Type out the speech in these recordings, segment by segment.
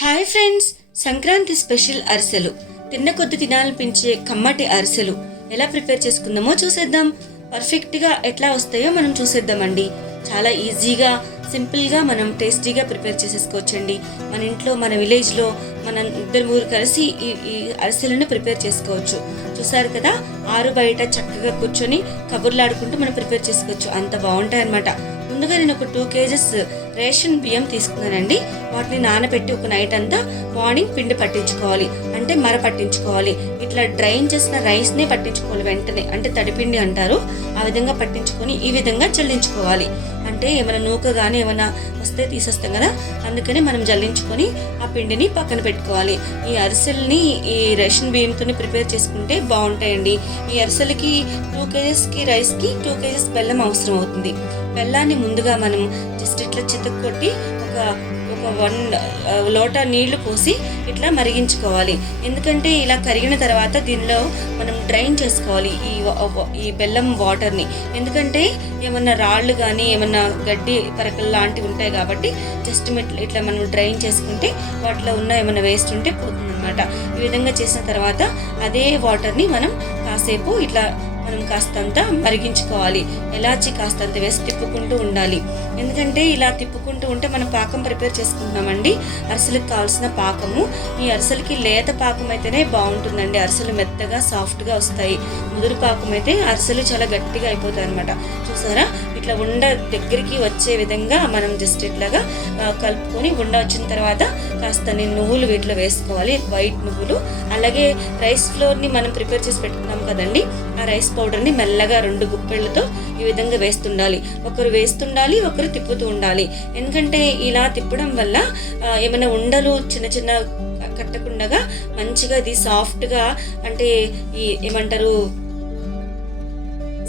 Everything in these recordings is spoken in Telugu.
హాయ్ ఫ్రెండ్స్ సంక్రాంతి స్పెషల్ అరిసెలు. తిన్న కొద్ది తినాలనిపించే కమ్మటి అరిసెలు. ఎలా ప్రిపేర్ చేసుకుందామో చూసేద్దాం. పర్ఫెక్ట్గా ఎట్లా వస్తాయో మనం చూసేద్దామండి. చాలా ఈజీగా సింపుల్గా మనం టేస్టీగా ప్రిపేర్ చేసేసుకోవచ్చండి. మన ఇంట్లో మన విలేజ్లో మన ఇద్దరు ముగ్గురు కలిసి ఈ ఈ అరిసెలను ప్రిపేర్ చేసుకోవచ్చు. చూసారు కదా ఆరు బయట చక్కగా కూర్చొని కబుర్లాడుకుంటూ మనం ప్రిపేర్ చేసుకోవచ్చు. అంత బాగుంటాయి అనమాట ముందుగా నేను ఒక టూ కేజెస్ రేషన్ బియ్యం తీసుకున్నానండి. వాటిని నానబెట్టి ఒక నైట్ అంతా మార్నింగ్ పిండి పట్టించుకోవాలి. అంటే మర పట్టించుకోవాలి. ఇట్లా డ్రైన్ చేసిన రైస్నే పట్టించుకోవాలి వెంటనే. అంటే తడిపిండి అంటారు. ఆ విధంగా పట్టించుకొని ఈ విధంగా చల్లించుకోవాలి. అంటే ఏమైనా నూక కానీ ఏమైనా వస్తే తీసేస్తాం కదా. అందుకని మనం జల్లించుకొని ఆ పిండిని పక్కన పెట్టుకోవాలి. ఈ అరిసెల్ని ఈ రేషన్ బియ్యంతో ప్రిపేర్ చేసుకుంటే బాగుంటాయండి. ఈ అరిసెలకి టూ కేజెస్కి రైస్కి టూ కేజెస్ బెల్లం అవసరం అవుతుంది బెల్లాన్ని ముందుగా మనం జస్ట్ ఇట్లా చితక్ కొట్టి ఒక ఒక వన్ లోటా నీళ్ళు పోసి ఇట్లా మరిగించుకోవాలి. ఎందుకంటే ఇలా కరిగిన తర్వాత దీనిలో మనం డ్రైన్ చేసుకోవాలి ఈ ఈ బెల్లం వాటర్ని. ఎందుకంటే ఏమన్నా రాళ్ళు కానీ ఏమన్నా గడ్డి పరకలు లాంటివి ఉంటాయి కాబట్టి జస్ట్ ఇట్లా ఇట్లా మనం డ్రైన్ చేసుకుంటే వాటిలో ఉన్న ఏమైనా వేస్ట్ ఉంటే పోతుందన్నమాట. ఈ విధంగా చేసిన తర్వాత అదే వాటర్ని మనం కాసేపు ఇట్లా మనం కాస్తంత మరిగించుకోవాలి. ఎలాచి కాస్తంత వేసి తిప్పుకుంటూ ఉండాలి. ఎందుకంటే ఇలా తిప్పుకుంటూ ఉంటే మనం పాకం ప్రిపేర్ చేసుకుంటున్నామండి. అరిసెలకు కావాల్సిన పాకము. ఈ అరిసెలకి లేత పాకం అయితేనే బాగుంటుందండి. అరిసెలు మెత్తగా సాఫ్ట్గా వస్తాయి. ముదురు పాకం అయితే అరిసెలు చాలా గట్టిగా అయిపోతాయి అనమాట చూసారా? ఇట్లా ఉండ దగ్గరికి వచ్చే విధంగా మనం జస్ట్ ఇట్లాగా కలుపుకొని ఉండ వచ్చిన తర్వాత కాస్త నేను నువ్వులు వీటిలో వేసుకోవాలి వైట్ నువ్వులు. అలాగే రైస్ ఫ్లోర్ని మనం ప్రిపేర్ చేసి పెట్టుకున్నాం కదండి ఆ రైస్ పౌడర్ని మెల్లగా రెండు గుప్పెళ్ళతో ఈ విధంగా వేస్తుండాలి. ఒకరు వేస్తుండాలి ఒకరు తిప్పుతూ ఉండాలి. ఎందుకంటే ఇలా తిప్పడం వల్ల ఏమైనా ఉండలు చిన్న చిన్న కట్టకుండగా మంచిగా ఇది సాఫ్ట్గా అంటే ఈ ఏమంటారు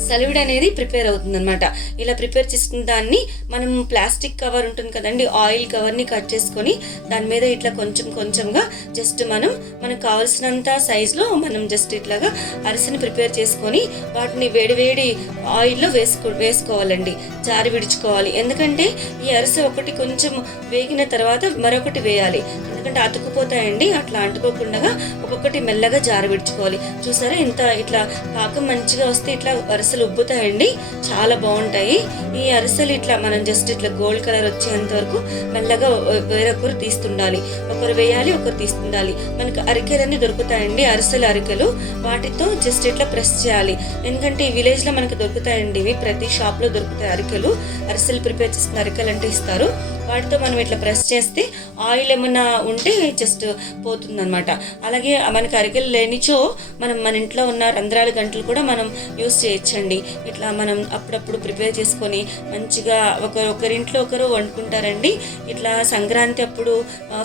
సలివిడ్ అనేది ప్రిపేర్ అవుతుందనమాట ఇలా ప్రిపేర్ చేసుకున్న దాన్ని మనం ప్లాస్టిక్ కవర్ ఉంటుంది కదండి ఆయిల్ కవర్ని కట్ చేసుకొని దాని మీద ఇట్లా కొంచెం కొంచెంగా జస్ట్ మనం మనకు కావాల్సినంత సైజులో మనం జస్ట్ ఇట్లాగా అరిసిని ప్రిపేర్ చేసుకొని వాటిని వేడివేడి ఆయిల్లో వేసుకో వేసుకోవాలండి జారి విడుచుకోవాలి. ఎందుకంటే ఈ అరిసె ఒకటి కొంచెం వేగిన తర్వాత మరొకటి వేయాలి. ఎందుకంటే అతుక్కుపోతాయండి అట్లా అంటుకోకుండా ఒక్కొక్కటి మెల్లగా జారి విడుచుకోవాలి చూసారా ఇంత ఇట్లా పాకం మంచిగా వస్తే ఇట్లా అరిసెలు ఉబ్బుతాయండి. చాలా బాగుంటాయి. ఈ అరిసెలు ఇట్లా మనం జస్ట్ ఇట్లా గోల్డ్ కలర్ వచ్చేంత వరకు మెల్లగా వేరొకరు తీస్తుండాలి. ఒకరు వేయాలి ఒకరు తీస్తుండాలి. మనకు అరికెలన్నీ దొరుకుతాయండి అరిసెలు అరికెలు. వాటితో జస్ట్ ఇట్లా ప్రెస్ చేయాలి. ఎందుకంటే ఈ విలేజ్లో మనకు మనకి దొరుకుతాయండి ఇవి. ప్రతి షాప్లో దొరుకుతాయి అరికెలు. అరిసెలు ప్రిపేర్ చేసిన అరికెలు అంటే ఇస్తారు. వాటితో మనం ఇట్లా ప్రెస్ చేస్తే ఆయిల్ ఏమన్నా ఉంటే జస్ట్ పోతుందనమాట అలాగే మనకి అరికెలు లేనిచో మనం మన ఇంట్లో ఉన్న రంధ్రాల గంటలు కూడా మనం యూస్ చేయొచ్చండి. ఇట్లా మనం అప్పుడప్పుడు ప్రిపేర్ చేసుకొని మంచిగా ఒక ఒకరింట్లో ఒకరు వండుకుంటారండి. ఇట్లా సంక్రాంతి అప్పుడు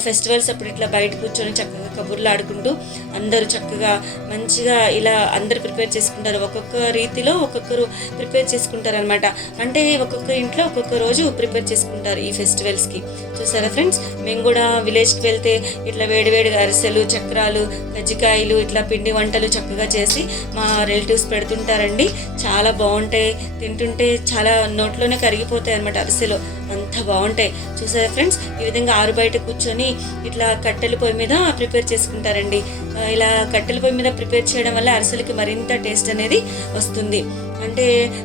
ఫెస్టివల్స్ అప్పుడు ఇట్లా బయట కూర్చొని చక్కగా కబుర్లు ఆడుకుంటూ అందరూ చక్కగా మంచిగా ఇలా అందరు ప్రిపేర్ చేసుకుంటారు. ఒక్కొక్క రీతిలో ఒక్కొక్కరు ప్రిపేర్ చేసుకుంటారు అనమాట అంటే ఒక్కొక్క ఇంట్లో ఒక్కొక్క రోజు ప్రిపేర్ చేసుకుంటారు ఈ ఫెస్టివల్. ఫెస్టివల్స్కి చూసారా ఫ్రెండ్స్ మేము కూడా విలేజ్కి వెళ్తే ఇట్లా వేడివేడిగా అరిసెలు చక్రాలు కజ్జికాయలు ఇట్లా పిండి వంటలు చక్కగా చేసి మా రిలేటివ్స్ పెడుతుంటారండి. చాలా బాగుంటాయి తింటుంటే చాలా నోట్లోనే కరిగిపోతాయి అనమాట అరిసెలు. అంత బాగుంటాయి. చూసారా ఫ్రెండ్స్? ఈ విధంగా ఆరు బయట కూర్చొని ఇట్లా కట్టెల పొయ్యి మీద ప్రిపేర్ చేసుకుంటారండి. ఇలా కట్టెల పొయ్యి మీద ప్రిపేర్ చేయడం వల్ల అరిసెలకి మరింత టేస్ట్ అనేది వస్తుంది. అంటే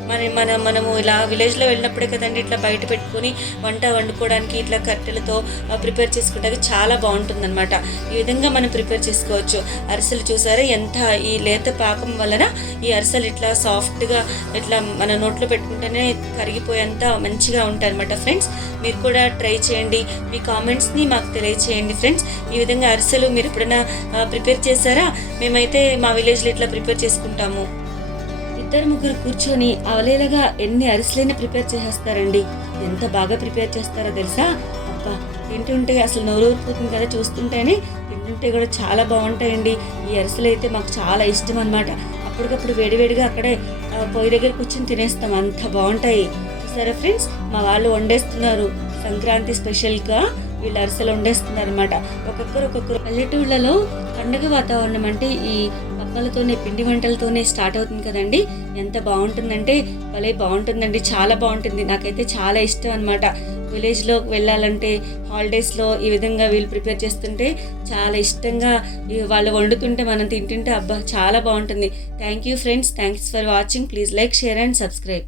మన మన మనము ఇలా విలేజ్లో వెళ్ళినప్పుడే కదండి ఇట్లా బయట పెట్టుకొని వంట వండుకోవడానికి ఇట్లా కట్టెలతో ప్రిపేర్ చేసుకుంటే చాలా బాగుంటుందన్నమాట. ఈ విధంగా మనం ప్రిపేర్ చేసుకోవచ్చు. అరిసెలు చూసారా ఎంత ఈ లేత పాకం వలన ఈ అరిసెలు ఇట్లా సాఫ్ట్గా ఇట్లా మన నోట్లో పెట్టుకుంటేనే కరిగిపోయేంత మంచిగా ఉంటాయి అనమాట ఫ్రెండ్స్. మీరు కూడా ట్రై చేయండి. మీ కామెంట్స్ని మాకు తెలియచేయండి ఫ్రెండ్స్. ఈ విధంగా అరిసెలు మీరు ఎప్పుడైనా ప్రిపేర్ చేశారా? మేమైతే మా విలేజ్లో ఇట్లా ప్రిపేర్ చేసుకుంటాము. ఇద్దరు ముగ్గురు కూర్చొని అవలేలగా ఎన్ని అరిసెలైనా ప్రిపేర్ చేసేస్తారండి. ఎంత బాగా ప్రిపేర్ చేస్తారో తెలుసా? అబ్బా తింటుంటే అసలు నోరు ఊరిపోతుంది కదా చూస్తుంటేనే. తింటుంటే కూడా చాలా బాగుంటాయండి. ఈ అరిసెలు అయితే మాకు చాలా ఇష్టం అనమాట అప్పటికప్పుడు వేడివేడిగా అక్కడే పొయ్యి దగ్గర కూర్చొని తినేస్తాం. అంత బాగుంటాయి. సరే ఫ్రెండ్స్ మా వాళ్ళు వండేస్తున్నారు. సంక్రాంతి స్పెషల్గా వీళ్ళు అరిసెలు వండేస్తున్నారు అనమాట ఒక్కొక్కరు ఒక్కొక్కరు పల్లెటూళ్ళలో పండుగ వాతావరణం అంటే ఈ పక్కలతోనే పిండి వంటలతోనే స్టార్ట్ అవుతుంది కదండి. ఎంత బాగుంటుందంటే భలే బాగుంటుందండి. చాలా బాగుంటుంది. నాకైతే చాలా ఇష్టం అనమాట విలేజ్లోకి వెళ్ళాలంటే హాలిడేస్లో ఈ విధంగా వీళ్ళు ప్రిపేర్ చేస్తుంటే చాలా ఇష్టంగా వాళ్ళు వండుతుంటే మనం తింటుంటే అబ్బా చాలా బాగుంటుంది. Thank you friends. Thanks for watching. Please like share and subscribe.